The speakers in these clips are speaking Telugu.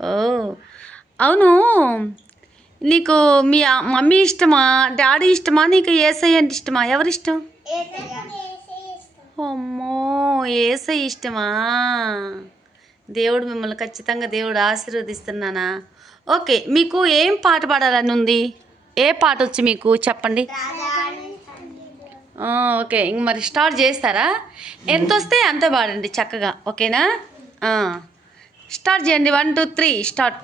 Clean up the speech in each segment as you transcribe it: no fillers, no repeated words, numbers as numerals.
ఓ అవును. నీకు మీ మమ్మీ ఇష్టమా, డాడీ ఇష్టమా, నీకు ఏసయ్య అంటే ఇష్టమా? ఎవరిష్టం? అమ్మో, ఏసయ్య ఇష్టమా? దేవుడు మిమ్మల్ని ఖచ్చితంగా దేవుడు ఆశీర్వదిస్తున్నానా? ఓకే, మీకు ఏం పాట పాడాలని ఉంది? ఏ పాట వచ్చి మీకు చెప్పండి. ఓకే, ఇంక మరి స్టార్ట్ చేస్తారా? ఎంత వస్తే అంత పాడండి చక్కగా, ఓకేనా? స్టార్ట్ చేయండి. 1 2 3 స్టార్ట్.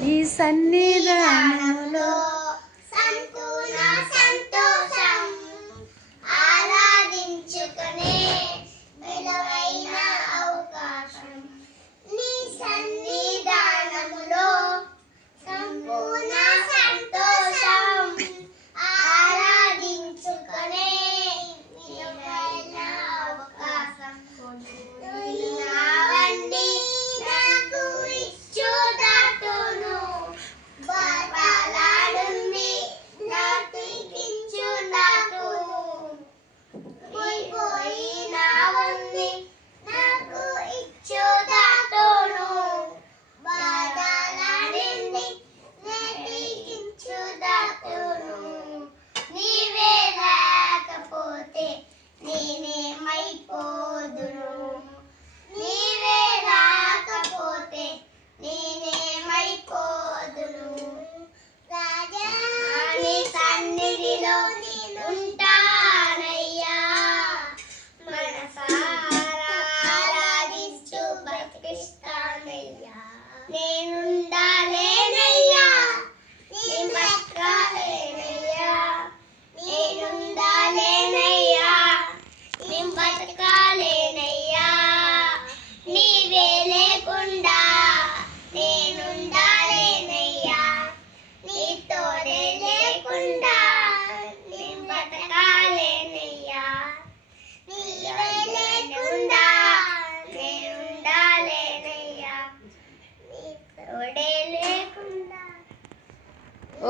నీ సన్నిధానంలో సంపూర్ణ సంతోషం ఆరాధించుకునే విలువైన అవకాశం. నీ సన్నిధానములో సంపూర్ణ సంతోషం ఆరాధించుకునే విలువైన అవకాశం.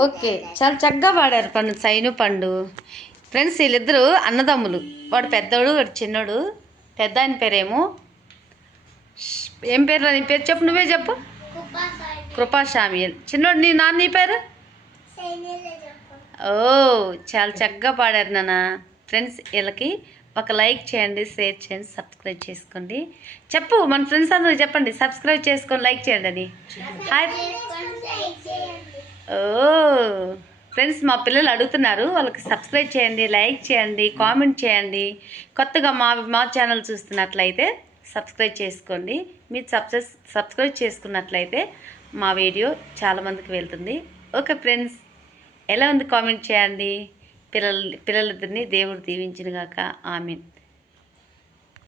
ఓకే, చాలా చక్కగా పాడారు పండు, సైను పండు. ఫ్రెండ్స్, వీళ్ళిద్దరూ అన్నదమ్ములు. వాడు పెద్దోడు, వాడు చిన్నోడు. పెద్ద ఆయన పేరేమో ఏం పేరు? నీ పేరు చెప్పు, నువ్వే చెప్పు. కృపా శామ్యూల్. చిన్నోడు నీ నాన్న పేరు? ఓ, చాలా చక్కగా పాడారు నాన్న. ఫ్రెండ్స్, వీళ్ళకి ఒక లైక్ చేయండి, షేర్ చేయండి, సబ్స్క్రైబ్ చేసుకోండి. చెప్పు, మన ఫ్రెండ్స్ అందరూ చెప్పండి, సబ్స్క్రైబ్ చేసుకొని లైక్ చేయండి అని. హాయ్. ఓ ఫ్రెండ్స్, మా పిల్లలు అడుగుతున్నారు, వాళ్ళకి సబ్స్క్రైబ్ చేయండి, లైక్ చేయండి, కామెంట్ చేయండి. కొత్తగా మా ఛానల్ చూస్తున్నట్లయితే సబ్స్క్రైబ్ చేసుకోండి. మీరు సబ్స్క్రైబ్ చేసుకున్నట్లయితే మా వీడియో చాలామందికి వెళ్తుంది. ఓకే ఫ్రెండ్స్, ఎలా ఉంది కామెంట్ చేయండి. పిల్లలిద్దరిని దేవుడు దీవించినగాక. ఆమేన్.